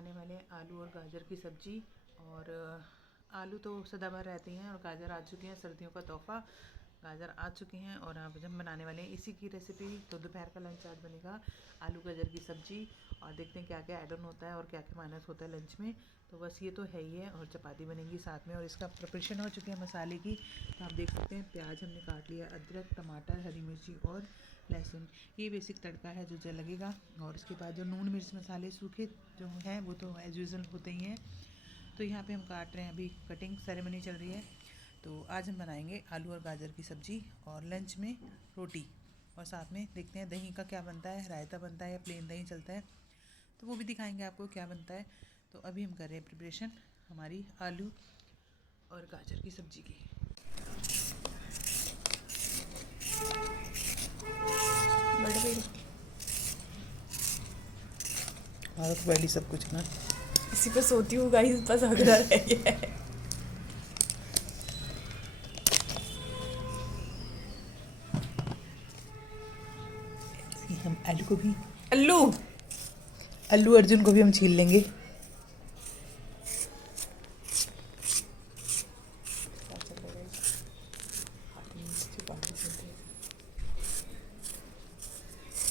बनाने वाले हैं आलू और गाजर की सब्ज़ी। और आलू तो सदाबहार रहते हैं और गाजर आ चुके हैं, सर्दियों का तोहफ़ा गाजर आ चुके हैं। और आप जब बनाने वाले हैं इसी की रेसिपी। तो दोपहर का लंच आज बनेगा आलू गाजर की सब्ज़ी। और देखते हैं क्या क्या ऐड ऑन होता है और क्या क्या माइनस होता है लंच में। तो बस ये तो है ही है। और चपाती बनेंगी साथ में। और इसका प्रिपरेशन हो चुकी है मसाले की। तो आप देख सकते हैं प्याज हमने काट लिया, अदरक, टमाटर, हरी मिर्ची और लहसुन। ये बेसिक तड़का है जो लगेगा। और उसके बाद जो नून मिर्च मसाले सूखे जो हैं वो तो एज यूज़ुअल होते ही हैं। तो यहाँ पे हम काट रहे हैं, अभी कटिंग सेरेमनी चल रही है। तो आज हम बनाएंगे आलू और गाजर की सब्ज़ी और लंच में रोटी। और साथ में देखते हैं दही का क्या बनता है, रायता बनता है या प्लेन दही चलता है, तो वो भी दिखाएंगे आपको क्या बनता है। तो अभी हम कर रहे हैं प्रिपरेशन हमारी आलू और गाजर की सब्ज़ी की। और पहली सब कुछ ना इसी पे सोती हूँ गाइस, बस अगला रह गया है। हम आलू को भी अल्लू अल्लू अर्जुन को भी हम छील लेंगे।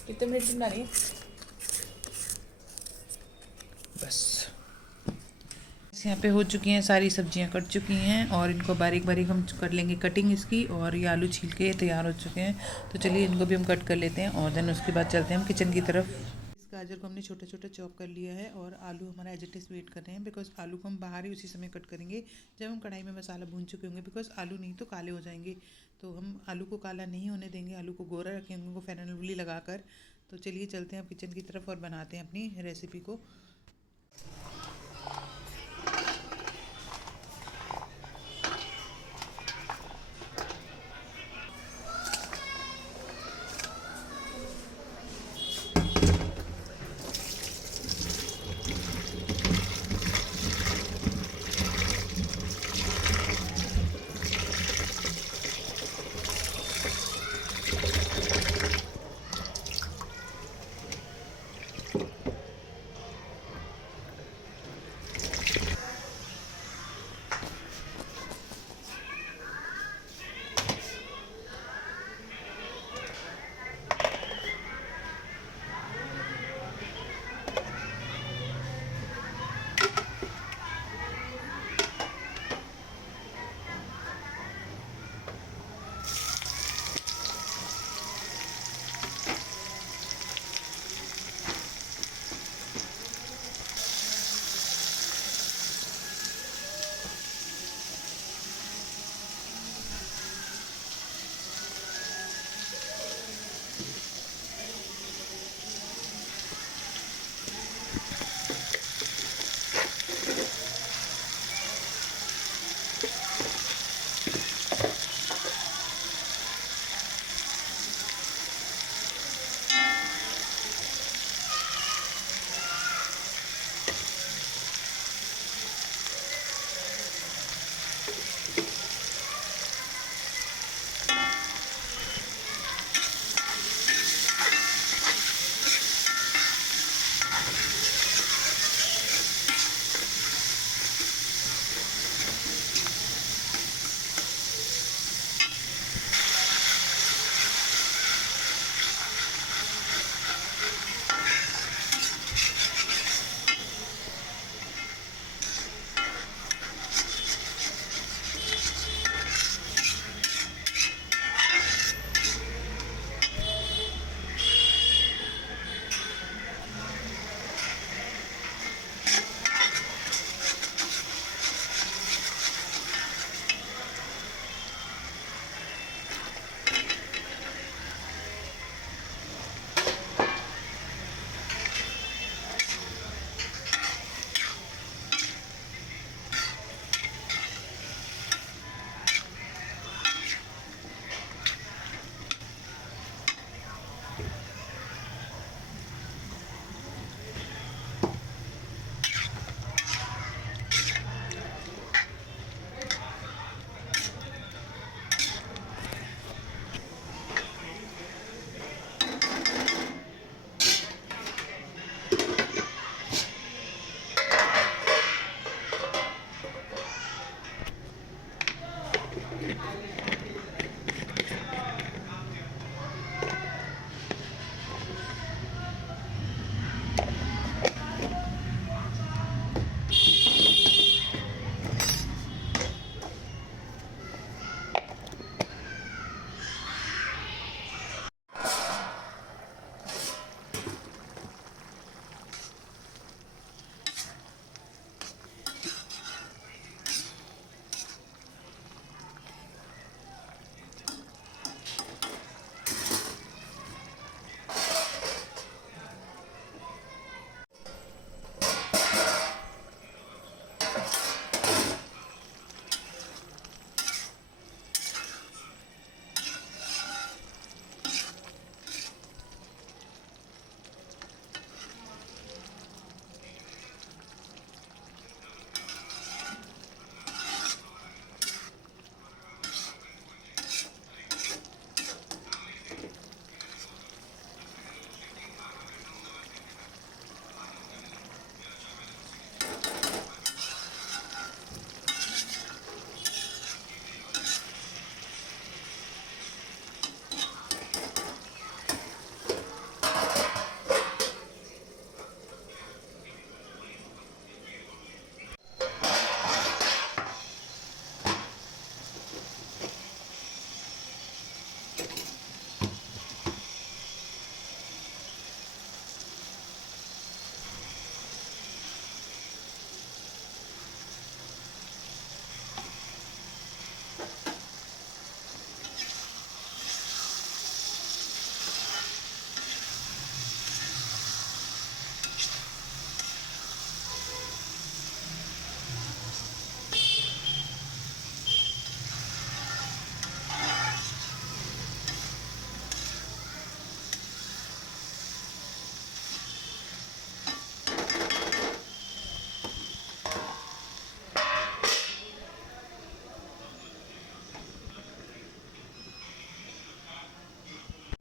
कितने मिनट में बना रही है? बस यहाँ पे हो चुकी हैं, सारी सब्जियां कट चुकी हैं और इनको बारीक बारीक हम कर लेंगे कटिंग इसकी। और ये आलू छील के तैयार हो चुके हैं। तो चलिए इनको भी हम कट कर लेते हैं और देन उसके बाद चलते हैं हम किचन की तरफ। इस गाजर को हमने छोटा छोटा चॉप कर लिया है और आलू हमारा एज इट इज़ वेट कर रहे हैं, बिकॉज आलू को हम बाहर ही उसी समय कट करेंगे जब हम कढ़ाई में मसाला भून चुके होंगे। बिकॉज आलू नहीं तो काले हो जाएंगे। तो हम आलू को काला नहीं होने देंगे, आलू को गोरा रखेंगे उनको फेयर एंड लवली लगा कर। तो चलिए चलते हैं अब किचन की तरफ और बनाते हैं अपनी रेसिपी को।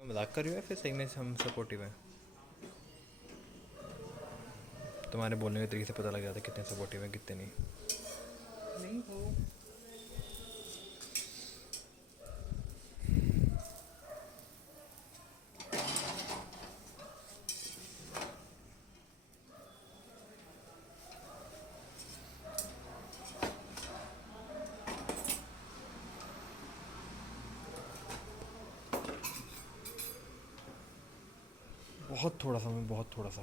मजाक कर रही हो या फिर सही में हम सपोर्टिव हैं? तुम्हारे बोलने के तरीके से पता लग जाता है कितने सपोर्टिव हैं कितने नहीं। नहीं हो। बहुत थोड़ा सा, मैं बहुत थोड़ा सा।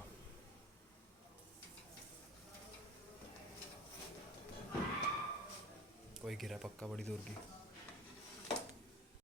कोई गिरा पक्का बड़ी दूर की।